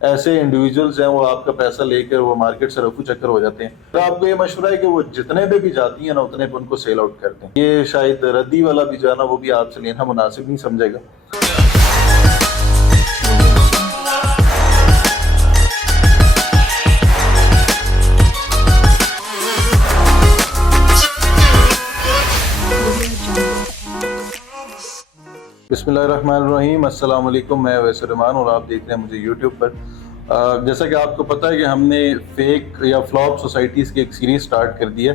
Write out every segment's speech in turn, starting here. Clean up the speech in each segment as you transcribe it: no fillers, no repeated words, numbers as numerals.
ایسے انڈیویجولز ہیں وہ آپ کا پیسہ لے کر وہ مارکیٹ سے رفو چکر ہو جاتے ہیں. تو آپ کو یہ مشورہ ہے کہ وہ جتنے پہ بھی جاتی ہیں نا اتنے پہ ان کو سیل آؤٹ کر دیں. یہ شاید ردی والا بھی جو ہے نا وہ بھی آپ سے لینا مناسب نہیں سمجھے گا. بسم اللہ الرحمن الرحیم. السلام علیکم. میں ویسر رحمان اور آپ دیکھ رہے ہیں مجھے یوٹیوب پر. جیسا کہ آپ کو پتہ ہے کہ ہم نے فیک یا فلاپ سوسائٹیز کی ایک سیریز سٹارٹ کر دی ہے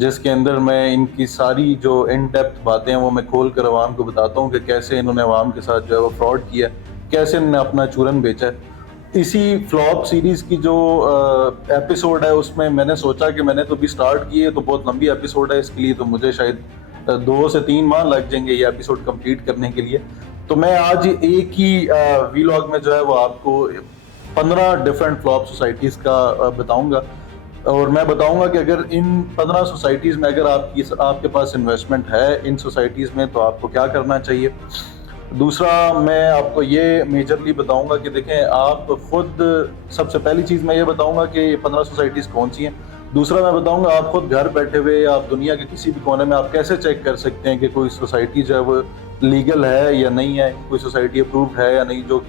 جس کے اندر میں ان کی ساری جو ان ڈیپتھ باتیں ہیں وہ میں کھول کر عوام کو بتاتا ہوں کہ کیسے انہوں نے عوام کے ساتھ جو ہے وہ فراڈ کیا ہے, کیسے انہوں نے اپنا چورن بیچا ہے. اسی فلاپ سیریز کی جو ایپیسوڈ ہے اس میں نے سوچا کہ میں نے تو بھی سٹارٹ کی ہے تو بہت لمبی ایپیسوڈ ہے, اس کے لیے تو مجھے شاید 2 سے 3 ماہ لگ جائیں گے یہ ایپیسوڈ کمپلیٹ کرنے کے لیے. تو میں آج ایک ہی ویلاگ میں جو ہے وہ آپ کو 15 ڈفرینٹ فلاپ سوسائٹیز کا بتاؤں گا, اور میں بتاؤں گا کہ اگر ان 15 سوسائٹیز میں اگر آپ کے پاس انویسٹمنٹ ہے ان سوسائٹیز میں تو آپ کو کیا کرنا چاہیے. دوسرا میں آپ کو یہ میجرلی بتاؤں گا کہ دیکھیں آپ خود, سب سے پہلی چیز میں یہ بتاؤں گا کہ یہ 15 سوسائٹیز کون سی ہیں. دوسرا میں بتاؤں گا آپ خود گھر بیٹھے ہوئے آپ دنیا کے کسی بھی کونے میں آپ کیسے چیک کر سکتے ہیں کہ کوئی سوسائٹی جو ہے وہ لیگل ہے یا نہیں ہے, کوئی سوسائٹی اپرووڈ ہے یا نہیں, جو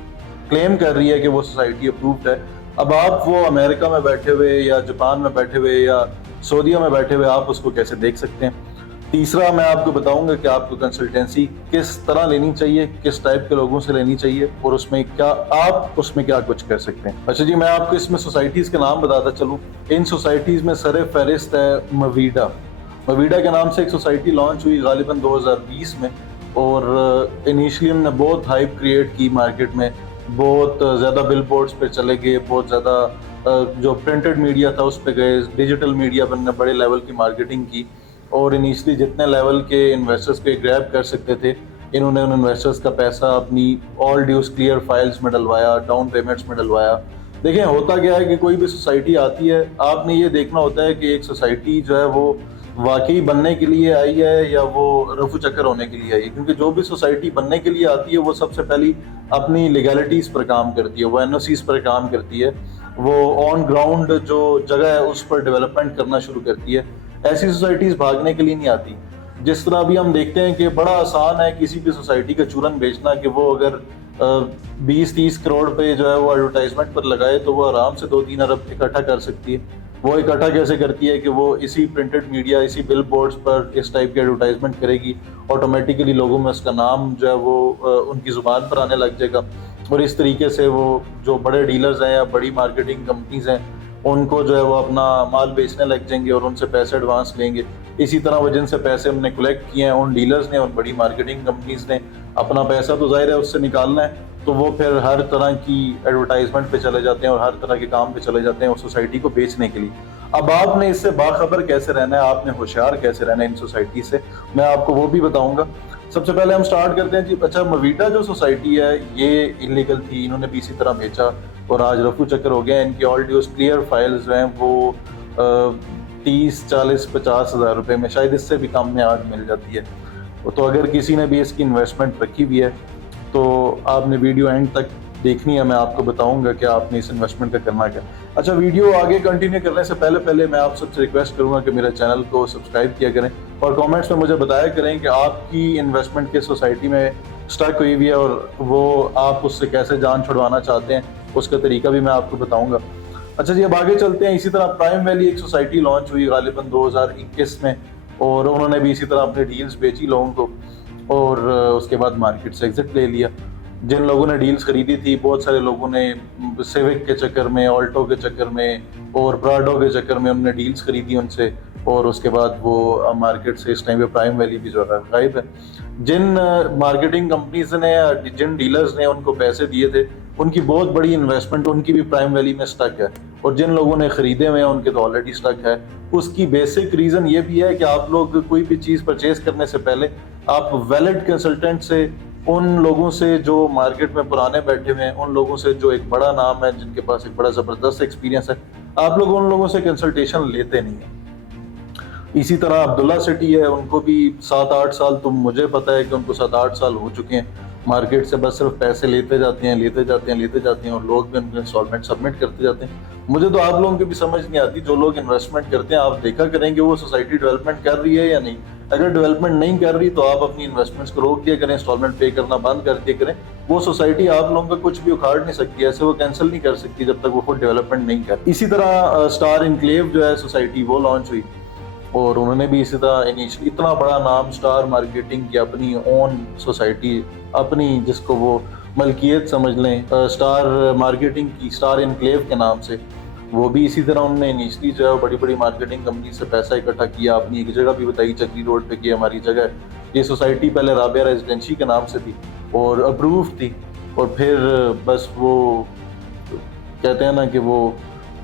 کلیم کر رہی ہے کہ وہ سوسائٹی اپرووڈ ہے. اب آپ وہ امریکہ میں بیٹھے ہوئے یا جاپان میں بیٹھے ہوئے یا سعودیہ میں بیٹھے ہوئے آپ اس کو کیسے دیکھ سکتے ہیں. تیسرا میں آپ کو بتاؤں گا کہ آپ کو کنسلٹینسی کس طرح لینی چاہیے, کس ٹائپ کے لوگوں سے لینی چاہیے, اور اس میں کیا کچھ کر سکتے ہیں. اچھا جی, میں آپ کو اس میں سوسائٹیز کے نام بتاتا چلوں. ان سوسائٹیز میں سر فہرست ہے مویڈا. مویڈا کے نام سے ایک سوسائٹی لانچ ہوئی غالباً 2020 میں, اور انیشلی انہوں نے بہت ہائپ کریٹ کی مارکیٹ میں, بہت زیادہ بل بورڈز پہ چلے گئے, بہت زیادہ جو پرنٹڈ میڈیا تھا اس پہ گئے, ڈیجیٹل میڈیا پر بڑے لیول کی مارکیٹنگ کی, اور انیشلی جتنے لیول کے انویسٹرز کو گریب کر سکتے تھے انہوں نے ان انویسٹرز کا پیسہ اپنی آل ڈیوز کلیئر فائلز میں ڈلوایا, ڈاؤن پیمنٹس میں ڈلوایا. دیکھیں ہوتا کیا ہے کہ کوئی بھی سوسائٹی آتی ہے, آپ نے یہ دیکھنا ہوتا ہے کہ ایک سوسائٹی جو ہے وہ واقعی بننے کے لیے آئی ہے یا وہ رفو چکر ہونے کے لیے آئی ہے. کیونکہ جو بھی سوسائٹی بننے کے لیے آتی ہے وہ سب سے پہلی اپنی لیگلٹیز پر کام کرتی ہے, وہ این او سیز پر کام کرتی ہے, وہ آن گراؤنڈ جو جگہ ہے اس پر ڈیولپمنٹ کرنا شروع کرتی ہے. ایسی سوسائٹیز بھاگنے کے لیے نہیں آتی. جس طرح ابھی ہم دیکھتے ہیں کہ بڑا آسان ہے کسی بھی سوسائٹی کا چورن بیچنا, کہ وہ اگر 20-30 کروڑ پہ جو ہے وہ ایڈورٹائزمنٹ پر لگائے تو وہ آرام سے 2-3 ارب اکٹھا کر سکتی ہے. وہ اکٹھا کیسے کرتی ہے کہ وہ اسی پرنٹڈ میڈیا, اسی بل بورڈز پر اس ٹائپ کی ایڈورٹائزمنٹ کرے گی, آٹومیٹیکلی لوگوں میں اس کا نام جو ہے وہ ان کی زبان پر آنے لگ جائے گا, اور اس طریقے سے وہ جو بڑے ڈیلرز ہیں یا بڑی مارکیٹنگ کمپنیز ہیں ان کو جو ہے وہ اپنا مال بیچنے لگ جائیں گے اور ان سے پیسے ایڈوانس لیں گے. اسی طرح وہ جن سے پیسے ہم نے کلیکٹ کیے ہیں ان ڈیلرز نے, ان بڑی مارکیٹنگ کمپنیز نے اپنا پیسہ تو ظاہر ہے اس سے نکالنا ہے, تو وہ پھر ہر طرح کی ایڈورٹائزمنٹ پہ چلے جاتے ہیں اور ہر طرح کے کام پہ چلے جاتے ہیں اس سوسائٹی کو بیچنے کے لیے. اب آپ نے اس سے باخبر کیسے رہنا ہے, آپ نے ہوشیار کیسے رہنا ہے ان سوسائٹی سے, میں آپ کو وہ بھی بتاؤں گا. سب سے پہلے ہم سٹارٹ کرتے ہیں جی. اچھا, مویڈا جو سوسائٹی ہے یہ انلیگل تھی, انہوں نے بھی اسی طرح بیچا اور آج رفو چکر ہو گیا. ان کی آل ڈیوز کلیئر فائلز ہیں وہ 30-40-50 ہزار روپے میں, شاید اس سے بھی کم میں آج مل جاتی ہے. تو اگر کسی نے بھی اس کی انویسٹمنٹ رکھی ہوئی ہے تو آپ نے ویڈیو اینڈ تک دیکھنی ہے, میں آپ کو بتاؤں گا کہ آپ نے اس انویسٹمنٹ کا کرنا کیا. اچھا, ویڈیو آگے کنٹینیو کرنے سے پہلے میں آپ سب سے ریکویسٹ کروں گا کہ میرے چینل کو سبسکرائب کیا کریں اور کامنٹس میں مجھے بتایا کریں کہ آپ کی انویسٹمنٹ کس سوسائٹی میں سٹک ہوئی ہوئی ہے اور وہ آپ اس سے کیسے جان چھڑوانا چاہتے ہیں, اس کا طریقہ بھی میں آپ کو بتاؤں گا. اچھا جی, اب آگے چلتے ہیں. اسی طرح پرائم ویلی ایک سوسائٹی لانچ ہوئی غالباً 2021 میں, اور انہوں نے بھی اسی طرح اپنے ڈیلز بیچی لوگوں کو, اور اس کے بعد مارکیٹ سے ایگزٹ لے لیا. جن لوگوں نے ڈیلز خریدی تھی, بہت سارے لوگوں نے سیوک کے چکر میں, آلٹو کے چکر میں اور پراڈو کے چکر میں انہوں نے ڈیلز خریدی ان سے, اور اس کے بعد وہ مارکیٹ سے اس ٹائم پہ پرائم ویلی بھی جو ہے غائب ہے. جن مارکیٹنگ کمپنیز نے, جن ڈیلرز نے ان کو پیسے دیے تھے, ان کی بہت بڑی انویسٹمنٹ ان کی بھی پرائم ویلی میں سٹک ہے, اور جن لوگوں نے خریدے ہوئے ہیں ان کے تو آلریڈی سٹک ہے. اس کی بیسک ریزن یہ بھی ہے کہ آپ لوگ کوئی بھی چیز پرچیز کرنے سے پہلے آپ ویلڈ کنسلٹنٹ سے, ان لوگوں سے جو مارکیٹ میں پرانے بیٹھے ہوئے ہیں, ان لوگوں سے جو ایک بڑا نام ہے, جن کے پاس ایک بڑا زبردست ایکسپیرینس ہے, آپ لوگ ان لوگوں سے کنسلٹیشن لیتے نہیں ہیں. اسی طرح عبداللہ سٹی ہے, ان کو بھی 7-8 سال, تو مجھے پتا ہے کہ ان کو 7-8 سال ہو چکے ہیں, مارکیٹ سے بس صرف پیسے لیتے جاتے ہیں اور لوگ بھی ان کو انسٹالمنٹ سبمٹ کرتے جاتے ہیں. مجھے تو آپ لوگوں کی بھی سمجھ نہیں آتی, جو لوگ انویسٹمنٹ کرتے ہیں آپ دیکھا کریں کہ وہ سوسائٹی ڈیولپمنٹ کر رہی ہے یا نہیں. اگر ڈیولپمنٹ نہیں کر رہی تو آپ اپنی انویسٹمنٹس کو روک دیا کریں, انسٹالمنٹ پے کرنا بند کر دیا کریں. وہ سوسائٹی آپ لوگوں کا کچھ بھی اکھاڑ نہیں سکتی, ایسے وہ کینسل نہیں کر سکتی جب تک وہ خود ڈیولپمنٹ نہیں کر. اسی طرح اسٹار انکلیو جو ہے سوسائٹی, وہ لانچ ہوئی اور انہوں نے بھی اسی طرح انیشلی اتنا بڑا نام اسٹار مارکیٹنگ کی اپنی اون سوسائٹی, اپنی جس کو وہ ملکیت سمجھ لیں اسٹار مارکیٹنگ کی, اسٹار انکلیو کے نام سے. وہ بھی اسی طرح انہوں نے انیشلی جو ہے بڑی بڑی مارکیٹنگ کمپنی سے پیسہ اکٹھا کیا, اپنی ایک جگہ بھی بتائی چکری روڈ پہ کہ ہماری جگہ ہے. یہ سوسائٹی پہلے رابعہ ریزیڈینسی کے نام سے تھی اور اپروو تھی, اور پھر بس وہ کہتے ہیں نا کہ وہ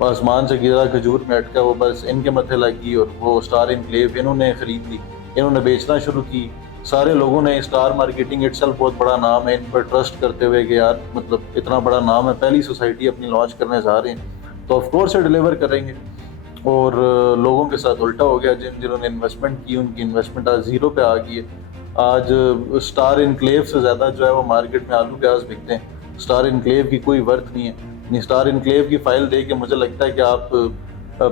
آسمان سے گرا کھجور میں اٹکا, وہ بس ان کے متھے لگی اور وہ اسٹار انکلیو انہوں نے خرید لی, انہوں نے بیچنا شروع کی. سارے لوگوں نے اسٹار مارکیٹنگ اٹ سیلف بہت بڑا نام ہے, ان پر ٹرسٹ کرتے ہوئے کہ یار مطلب اتنا بڑا نام ہے, پہلی سوسائٹی اپنی لانچ کرنے جا رہے ہیں تو آف کورس ڈیلیور کریں گے. اور لوگوں کے ساتھ الٹا ہو گیا, جنہوں نے انویسٹمنٹ کی ان کی انویسٹمنٹ آج زیرو پہ آ گئی ہے. آج اسٹار انکلیو سے زیادہ جو ہے وہ مارکیٹ میں آلو پیاز بکتے ہیں. اسٹار انکلیو کی کوئی ورتھ نہیں ہے. اسٹار انکلیو کی فائل دے کے مجھے لگتا ہے کہ آپ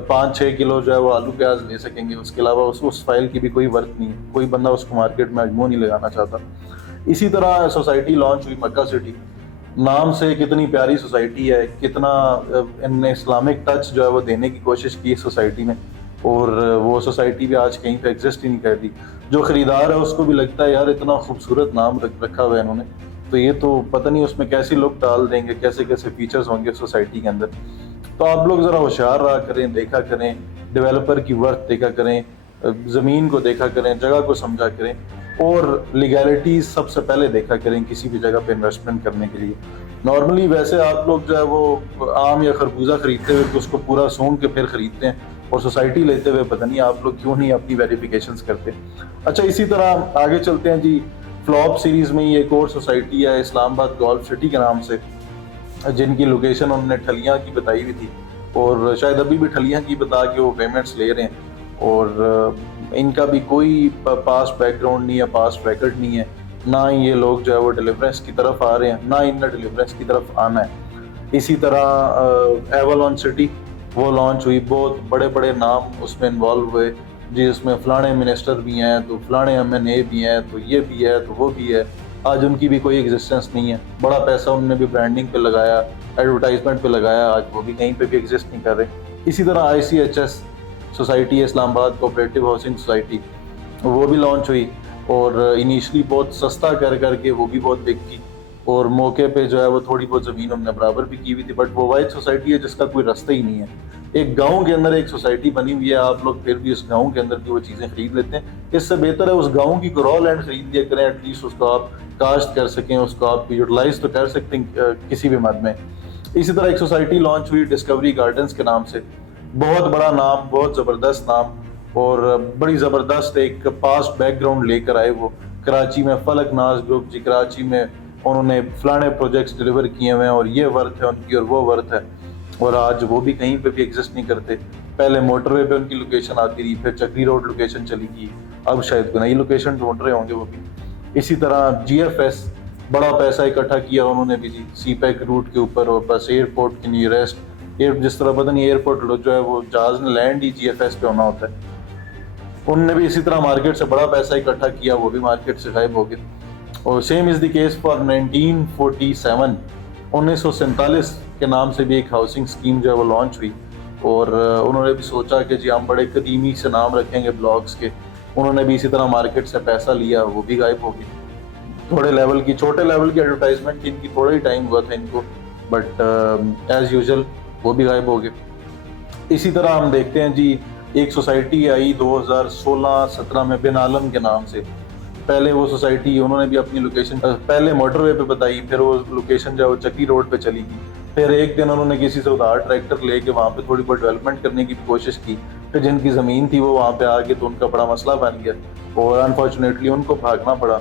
5-6 کلو جو ہے وہ آلو پیاز لے سکیں گے, اس کے علاوہ اس فائل کی بھی کوئی ورتھ نہیں ہے. کوئی بندہ اس کو مارکیٹ میں منہ نہیں لگانا چاہتا. اسی طرح سوسائٹی لانچ ہوئی مکہ سٹی, نام سے کتنی پیاری سوسائٹی ہے, کتنا ان نے اسلامک ٹچ جو ہے وہ دینے کی کوشش کی سوسائٹی نے, اور وہ سوسائٹی بھی آج کہیں پہ ایگزسٹ ہی نہیں کرتی. جو خریدار ہے اس کو بھی لگتا ہے یار اتنا خوبصورت نام رکھا ہوا ہے انہوں نے, تو یہ تو پتہ نہیں اس میں کیسی لک ڈال دیں گے, کیسے کیسے فیچرز ہوں گے سوسائٹی کے اندر. تو آپ لوگ ذرا ہوشیار رہا کریں, دیکھا کریں, ڈیولپر کی ورتھ دیکھا کریں, زمین کو دیکھا کریں, جگہ کو سمجھا کریں, اور لیگیلٹیز سب سے پہلے دیکھا کریں کسی بھی جگہ پہ انویسٹمنٹ کرنے کے لیے. نارملی ویسے آپ لوگ جو ہے وہ آم یا خربوزہ خریدتے ہوئے تو اس کو پورا سونگ کے پھر خریدتے ہیں, اور سوسائٹی لیتے ہوئے پتہ نہیں آپ لوگ کیوں نہیں اپنی ویریفیکیشنز کرتے. اچھا اسی طرح آگے چلتے ہیں جی. فلاپ سیریز میں یہ ایک اور سوسائٹی ہے اسلام آباد گولف سٹی کے نام سے, جن کی لوکیشن انہوں نے ٹھلیاں کی بتائی ہوئی تھی, اور شاید ابھی بھی ٹھلیاں کی بتا کے وہ پیمنٹس لے رہے ہیں. اور ان کا بھی کوئی پاسٹ بیک گراؤنڈ نہیں ہے, پاسٹ ریکارڈ نہیں ہے, نہ ہی یہ لوگ جو ہے وہ ڈیلیورنس کی طرف آ رہے ہیں, نہ ان نے ڈیلیورنس کی طرف آنا ہے. اسی طرح ایولون سٹی وہ لانچ ہوئی, بہت بڑے بڑے نام اس میں انوالو ہوئے جی, اس میں فلانے منسٹر بھی ہیں, تو فلانے MNA بھی ہیں, تو یہ بھی ہے, تو وہ بھی ہے. آج ان کی بھی کوئی ایگزسٹنس نہیں ہے. بڑا پیسہ انہوں نے بھی برانڈنگ پہ لگایا, ایڈورٹائزمنٹ پہ لگایا, آج وہ بھی کہیں پہ بھی ایگزسٹ نہیں کر رہے. اسی طرح ICHS سوسائٹی اسلام آباد کوآپریٹو ہاؤسنگ سوسائٹی, وہ بھی لانچ ہوئی, اور انیشلی بہت سستا کر کے وہ بھی بہت بک گئی, اور موقع پہ جو ہے وہ تھوڑی بہت زمین ہم نے برابر بھی کی ہوئی تھی. بٹ وہ واحد سوسائٹی ہے جس کا کوئی رستہ ہی نہیں ہے. ایک گاؤں کے اندر ایک سوسائٹی بنی ہوئی ہے, آپ لوگ پھر بھی اس گاؤں کے اندر بھی وہ چیزیں خرید لیتے ہیں. اس سے بہتر ہے اس گاؤں کی رو لینڈ خرید لیا کریں, ایٹ لیسٹ اس کو آپ کاشت کر سکیں, اس کو آپ یوٹیلائز تو کر سکتے ہیں کسی بھی مد میں. اسی طرح ایک سوسائٹی لانچ ہوئی ڈسکوری گارڈنز کے نام سے, بہت بڑا نام, بہت زبردست نام, اور بڑی زبردست ایک پاسٹ بیک گراؤنڈ لے کر آئے. وہ کراچی میں فلک ناز گروپ جی, کراچی میں انہوں نے فلانے پروجیکٹس ڈیلیور کیے ہوئے ہیں, اور یہ ورتھ ہے ان کی اور وہ ورتھ ہے, اور آج وہ بھی کہیں پہ بھی ایگزسٹ نہیں کرتے. پہلے موٹر وے پہ ان کی لوکیشن آتی رہی, پھر چکری روڈ لوکیشن چلی گئی, اب شاید نئی لوکیشن ڈھونڈ رہے ہوں گے وہ بھی. اسی طرح GFS بڑا پیسہ اکٹھا کیا انہوں نے بھی جی, سی پیک روٹ کے اوپر, اور بس ایئرپورٹ کے نیئرسٹ, جس طرح پتہ نہیں ایئرپورٹ جو ہے وہ جہاز نے لینڈ ہی GFS پہ ہونا ہوتا ہے. انہوں نے بھی اسی طرح مارکیٹ سے بڑا پیسہ اکٹھا کیا, وہ بھی مارکیٹ سے غائب ہو گئے. اور same as the case for 1947 1947 کے نام سے بھی ایک ہاؤسنگ اسکیم جو ہے وہ لانچ ہوئی, اور انہوں نے بھی سوچا کہ جی ہم بڑے قدیمی سے نام رکھیں گے بلاکس کے. انہوں نے بھی اسی طرح مارکیٹ سے پیسہ لیا, وہ بھی غائب ہو گئی. چھوٹے لیول کی ایڈورٹائزمنٹ کی ان کی تھوڑا ہی ٹائم ہوا تھا ان کو, بٹ ایز یوزول وہ بھی غائب ہو گئے. اسی طرح ہم دیکھتے ہیں جی ایک سوسائٹی آئی 2016-17 میں بن عالم کے نام سے. پہلے وہ سوسائٹی انہوں نے بھی اپنی لوکیشن پہلے موٹر وے پہ بتائی, پھر وہ لوکیشن جو ہے وہ چکی روڈ پہ چلی گئی. پھر ایک دن انہوں نے کسی سے ادھار ٹریکٹر لے کے وہاں پہ تھوڑی بہت ڈیولپمنٹ کرنے کی بھی کوشش کی, پھر جن کی زمین تھی وہ وہاں پہ آ کے تو ان کا بڑا مسئلہ بن گیا, اور انفارچونیٹلی ان کو بھاگنا پڑا.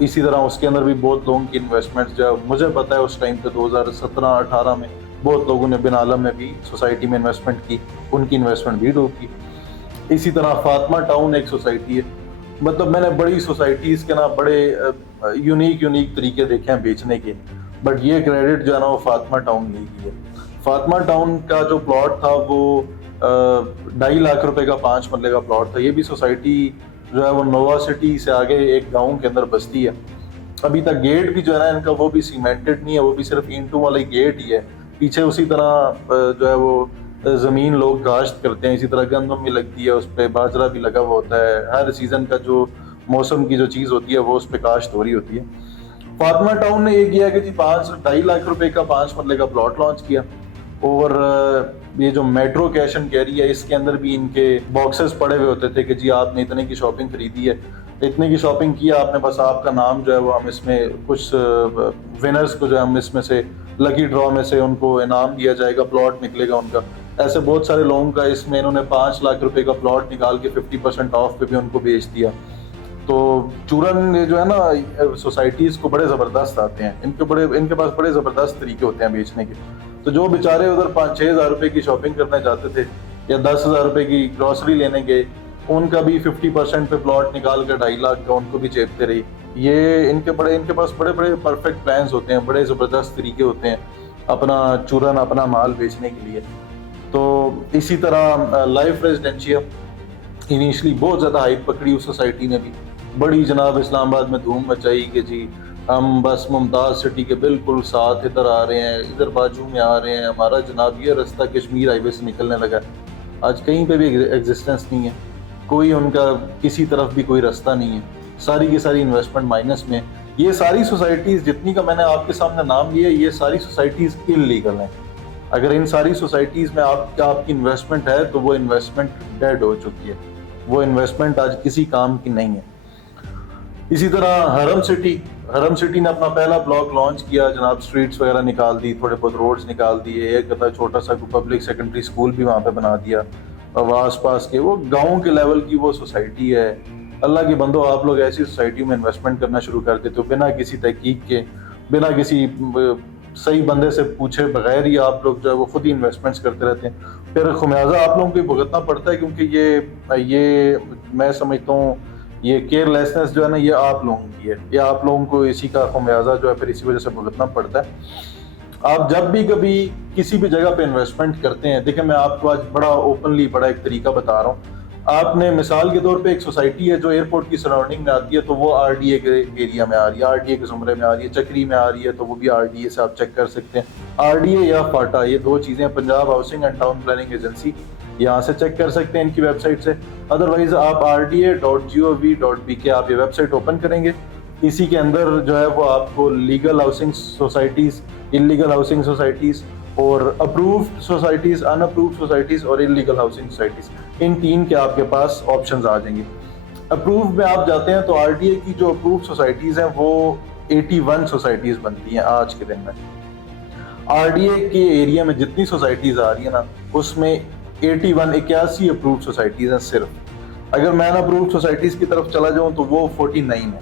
اسی طرح اس کے اندر بھی بہت لوگوں کی انویسٹمنٹ جو ہے مجھے پتا ہے اس ٹائم پہ 2017-18 میں بہت لوگوں نے بن عالم میں بھی سوسائٹی میں انویسٹمنٹ کی, ان کی انویسٹمنٹ بھی ڈوب کی. اسی طرح فاطمہ ٹاؤن ایک سوسائٹی ہے, مطلب میں نے بڑی سوسائٹیز کے نا بڑے یونیک طریقے دیکھے ہیں بیچنے کے، بٹ یہ کریڈٹ جو ہے نا وہ فاطمہ ٹاؤن لے گئی ہے۔ فاطمہ ٹاؤن کا جو پلاٹ تھا وہ 2.5 لاکھ روپے کا 5 مرلے کا پلاٹ تھا۔ یہ بھی سوسائٹی جو ہے وہ نووا سٹی سے آگے ایک گاؤں کے اندر بستی ہے۔ ابھی تک گیٹ بھی جو ہے نا ان کا وہ بھی سیمنٹڈ نہیں ہے، وہ بھی صرف اینٹوں والی گیٹ ہی ہے۔ پیچھے اسی طرح جو ہے وہ زمین لوگ کاشت کرتے ہیں، اسی طرح گندم بھی لگتی ہے، اس پہ باجرہ بھی لگا ہوا ہوتا ہے، ہر سیزن کا جو موسم کی جو چیز ہوتی ہے وہ اس پہ کاشت ہو رہی ہوتی ہے۔ فاطمہ ٹاؤن نے یہ کیا کہ جی 2.5 لاکھ روپے کا 5 مرلے کا پلاٹ لانچ کیا، اور یہ جو میٹرو کیشن کہہ رہی ہے اس کے اندر بھی ان کے باکسز پڑے ہوئے ہوتے تھے کہ جی آپ نے اتنے کی شاپنگ خریدی ہے، اتنے کی شاپنگ کیا آپ نے، بس آپ کا نام جو ہے وہ ہم اس میں کچھ ونرز کو جو ہے ہم اس میں سے لکی ڈرا میں سے ان کو انعام دیا جائے گا، پلاٹ نکلے گا ان کا۔ ایسے بہت سارے لوگوں کا اس میں انہوں نے 5 لاکھ روپے کا پلاٹ نکال کے 50% آف پہ بھی ان کو بیچ دیا۔ تو چورن جو ہے نا سوسائٹیز کو بڑے زبردست آتے ہیں، ان کے پاس بڑے زبردست طریقے ہوتے ہیں بیچنے کے۔ تو جو بیچارے ادھر 5-6 ہزار روپے کی شاپنگ کرنے جاتے تھے یا 10,000 روپے کی گروسری لینے گئے، ان کا بھی 50% پہ پلاٹ نکال کر 2.5 لاکھ کا ان کو بھی چیپتے رہی۔ یہ ان کے پاس بڑے پرفیکٹ پلانز ہوتے ہیں، بڑے زبردست طریقے ہوتے ہیں اپنا چورن اپنا مال بیچنے کے لیے۔ تو اسی طرح لائف ریزیڈینشیا انیشلی بہت زیادہ ہائپ پکڑی اس سوسائٹی نے بھی، بڑی جناب اسلام آباد میں دھوم مچائی کہ جی ہم بس ممتاز سٹی کے بالکل ساتھ ادھر آ رہے ہیں، ادھر بازو میں آ رہے ہیں، ہمارا جناب یہ رستہ کشمیر ہائی وے سے نکلنے لگا ہے۔ آج کہیں پہ بھی ایگزسٹنس نہیں ہے، کوئی ان کا کسی طرف بھی کوئی رستہ نہیں ہے، ساری کی ساری انویسٹمنٹ مائنس میں۔ یہ ساری سوسائٹیز جتنی کا میں نے آپ کے سامنے نام لیا، یہ ساری سوسائٹیز انلیگل ہیں۔ اگر ان ساری سوسائٹیز میں آپ کی انویسٹمنٹ ہے تو وہ انویسٹمنٹ ڈیڈ ہو چکی ہے، وہ انویسٹمنٹ آج کسی کام کی نہیں ہے۔ اسی طرح حرم سٹی نے اپنا پہلا بلاک لانچ کیا، جناب اسٹریٹس وغیرہ نکال دی، تھوڑے بہت روڈز نکال دیے، ایک چھوٹا سا پبلک سیکنڈری اسکول بھی وہاں پہ بنا دیا، اور آس پاس کے وہ گاؤں کے لیول کی وہ سوسائٹی ہے۔ اللہ کے بندو، آپ لوگ ایسی سوسائٹی میں انویسٹمنٹ کرنا شروع کر دیتے ہو بنا کسی تحقیق کے، بنا کسی صحیح بندے سے پوچھے بغیر ہی آپ لوگ جو ہے وہ خود ہی انویسٹمنٹس کرتے رہتے ہیں، پھر خمیازہ آپ لوگوں کو بھگتنا پڑتا ہے، کیونکہ یہ میں سمجھتا ہوں یہ کیئر لیسنس جو ہے نا یہ آپ لوگوں کی ہے، یہ آپ لوگوں کو اسی کا خمیازہ جو ہے پھر اسی وجہ سے بھگتنا پڑتا ہے۔ آپ جب بھی کبھی کسی بھی جگہ پہ انویسٹمنٹ کرتے ہیں، دیکھیں میں آپ کو آج بڑا اوپنلی بڑا ایک طریقہ بتا رہا ہوں۔ آپ نے مثال کے طور پہ ایک سوسائٹی ہے جو ایئرپورٹ کی سراؤنڈنگ میں آتی ہے، تو وہ آر ڈی اے کے ایریا میں آ رہی ہے، آر ڈی اے کے زمرے میں آ رہی ہے، چکری میں آ رہی ہے تو وہ بھی آر ڈی اے سے آپ چیک کر سکتے ہیں۔ آر ڈی اے یا فاٹا، یہ دو چیزیں، Punjab housing and town planning agency, یہاں سے چیک کر سکتے ہیں ان کی ویب سائٹ سے۔ ادروائز آپ rda.gov.bk آپ یہ ویب سائٹ اوپن کریں گے، اسی کے اندر جو ہے وہ آپ کو legal housing societies, illegal housing societies اور اپرووڈ سوسائٹیز، ان اپرووڈ سوسائٹیز اور انلیگل ہاؤسنگ سوسائٹیز، ان تین کے آپ کے پاس آپشنز آ جائیں گے۔ اپروو میں آپ جاتے ہیں تو آر ڈی اے کی جو اپرووڈ سوسائٹیز ہیں وہ 81 سوسائٹیز بنتی ہیں آج کے دن میں۔ آر ڈی اے کے ایریا میں جتنی سوسائٹیز آ رہی ہیں نا، اس میں 81 اپرووڈ سوسائٹیز ہیں صرف۔ اگر میں ان اپرووڈ سوسائٹیز کی طرف چلا جاؤں تو وہ 49 ہیں،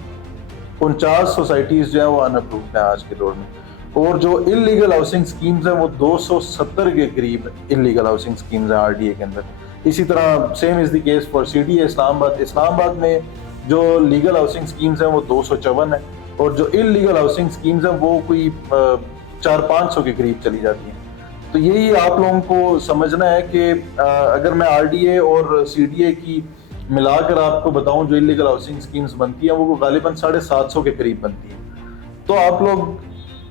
49 سوسائٹیز جو ہیں وہ ان اپرووڈ ہیں آج کے دور میں۔ اور جو انلیگل ہاؤسنگ سکیمز ہیں وہ 270 کے قریب انلیگل ہاؤسنگ سکیمز ہیں آر ڈی اے کے اندر۔ اسی طرح same as the case for C D A Islamabad میں جو لیگل ہاؤسنگ سکیمز ہیں وہ 254 ہیں، اور جو انلیگل ہاؤسنگ سکیمز ہیں وہ کوئی 400-500 کے قریب چلی جاتی ہیں۔ تو یہی آپ لوگوں کو سمجھنا ہے کہ اگر میں آر ڈی اے اور سی ڈی اے کی ملا کر آپ کو بتاؤں جو انلیگل ہاؤسنگ سکیمز بنتی ہیں وہ غالباً 750 کے قریب بنتی ہیں۔ تو آپ لوگ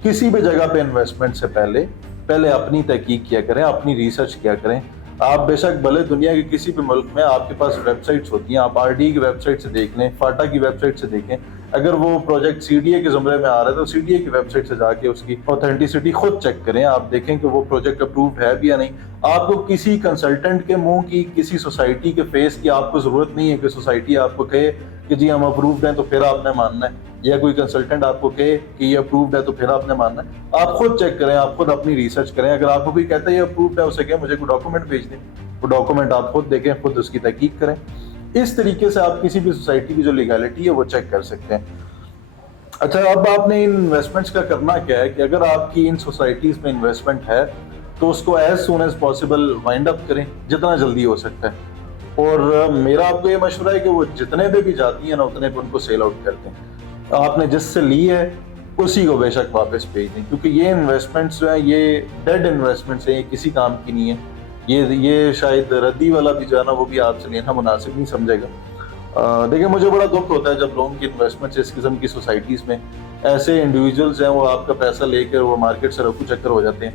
کسی بھی جگہ پہ انویسٹمنٹ سے پہلے اپنی تحقیق کیا کریں، اپنی ریسرچ کیا کریں۔ آپ بے شک بھلے دنیا کے کسی بھی ملک میں آپ کے پاس ویب سائٹس ہوتی ہیں، آپ آر ڈی اے کی ویب سائٹ سے دیکھ لیں، فاٹا کی ویب سائٹ سے دیکھیں۔ اگر وہ پروجیکٹ سی ڈی اے کے زمرے میں آ رہا ہے تو سی ڈی اے کی ویب سائٹ سے جا کے اس کی اوتھینٹسٹی خود چیک کریں، آپ دیکھیں کہ وہ پروجیکٹ اپرووڈ ہے بھی یا نہیں۔ آپ کو کسی کنسلٹنٹ کے منہ کی، کسی سوسائٹی کے فیس کی آپ کو ضرورت نہیں ہے کہ سوسائٹی آپ کو کہے کہ جی ہم اپرووڈ ہیں تو پھر آپ نے ماننا ہے، یا کوئی کنسلٹنٹ آپ کو کہے کہ یہ اپرووڈ ہے تو پھر آپ نے ماننا ہے۔ آپ خود چیک کریں، آپ خود اپنی ریسرچ کریں۔ اگر آپ کو کوئی کہتا ہے یہ اپرووڈ ہے، اسے کہیں مجھے کوئی ڈاکومنٹ بھیج دیں، وہ ڈاکومنٹ آپ خود دیکھیں، خود اس کی تحقیق کریں۔ اس طریقے سے آپ کسی بھی سوسائٹی کی جو لیگلٹی ہے وہ چیک کر سکتے ہیں۔ اچھا، اب آپ نے ان انویسٹمنٹس کا کرنا کیا ہے کہ اگر آپ کی ان سوسائٹیز میں انویسٹمنٹ ہے تو اس کو as soon as possible wind up کریں، جتنا جلدی ہو سکتا ہے۔ اور میرا آپ کو یہ مشورہ ہے کہ وہ جتنے پہ بھی جاتی ہیں نا اتنے پہ ان کو سیل آؤٹ کر دیں. آپ نے جس سے لی ہے اسی کو بے شک واپس بھیج دیں, کیونکہ یہ انویسٹمنٹس جو ہیں یہ ڈیڈ انویسٹمنٹس ہیں, یہ کسی کام کی نہیں ہے. یہ شاید ردی والا بھی جو ہے نا وہ بھی آپ سے لینا مناسب نہیں سمجھے گا. دیکھیں مجھے بڑا دکھ ہوتا ہے جب لوگوں کی انویسٹمنٹس اس قسم کی سوسائٹیز میں ایسے انڈیویجولز ہیں وہ آپ کا پیسہ لے کر وہ مارکیٹ سے رفو چکر ہو جاتے ہیں,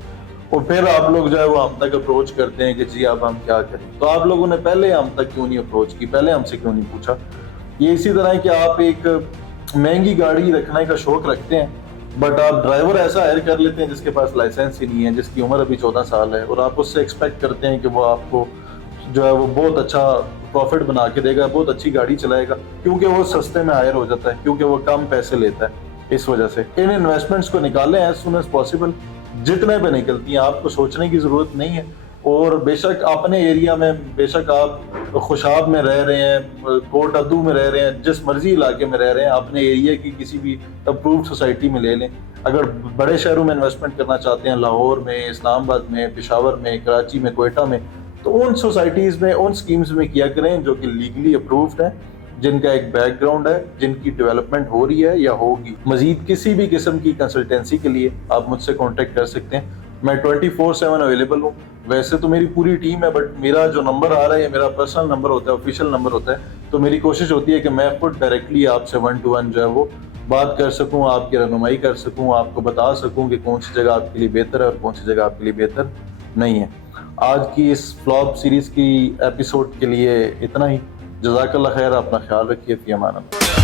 اور پھر آپ لوگ جو ہے وہ ہم تک اپروچ کرتے ہیں کہ جی اب ہم کیا کریں. تو آپ لوگوں نے پہلے ہم تک کیوں نہیں اپروچ کی, پہلے ہم سے کیوں نہیں پوچھا. یہ اسی طرح ہے کہ آپ ایک مہنگی گاڑی رکھنے کا شوق رکھتے ہیں بٹ آپ ڈرائیور ایسا ہائر کر لیتے ہیں جس کے پاس لائسنس ہی نہیں ہے, جس کی عمر ابھی 14 سال ہے, اور آپ اس سے ایکسپیکٹ کرتے ہیں کہ وہ آپ کو جو ہے وہ بہت اچھا پروفٹ بنا کے دے گا, بہت اچھی گاڑی چلائے گا, کیونکہ وہ سستے میں ہائر ہو جاتا ہے, کیونکہ وہ کم پیسے لیتا ہے. اس وجہ سے ان انویسٹمنٹس کو نکالیں ایز سون ایز پاسبل. جتنے پہ نکلتی ہیں آپ کو سوچنے کی ضرورت نہیں ہے. اور بے شک اپنے ایریا میں بے شک آپ خوشاب میں رہ رہے ہیں, کوٹ ادو میں رہ رہے ہیں, جس مرضی علاقے میں رہ رہے ہیں, اپنے ایریا کی کسی بھی اپرووڈ سوسائٹی میں لے لیں. اگر بڑے شہروں میں انویسٹمنٹ کرنا چاہتے ہیں, لاہور میں, اسلام آباد میں, پشاور میں, کراچی میں, کوئٹہ میں, تو ان سوسائٹیز میں ان سکیمز میں کیا کریں جو کہ لیگلی اپرووڈ ہیں, جن کا ایک بیک گراؤنڈ ہے, جن کی ڈیولپمنٹ ہو رہی ہے یا ہوگی. مزید کسی بھی قسم کی کنسلٹنسی کے لیے آپ مجھ سے کانٹیکٹ کر سکتے ہیں. میں 24/7 اویلیبل ہوں. ویسے تو میری پوری ٹیم ہے بٹ میرا جو نمبر آ رہا ہے میرا پرسنل نمبر ہوتا ہے, آفیشیل نمبر ہوتا ہے. تو میری کوشش ہوتی ہے کہ میں خود ڈائریکٹلی آپ سے 1 to 1 جو ہے وہ بات کر سکوں, آپ کی رہنمائی کر سکوں, آپ کو بتا سکوں کہ کون سی جگہ آپ کے لیے بہتر ہے اور کون سی جگہ آپ کے لیے بہتر نہیں ہے. آج کی اس فلاپ سیریز کی ایپیسوڈ کے لیے اتنا ہی. جزاک اللہ خیر, اپنا خیال رکھیے. فی امان اللہ.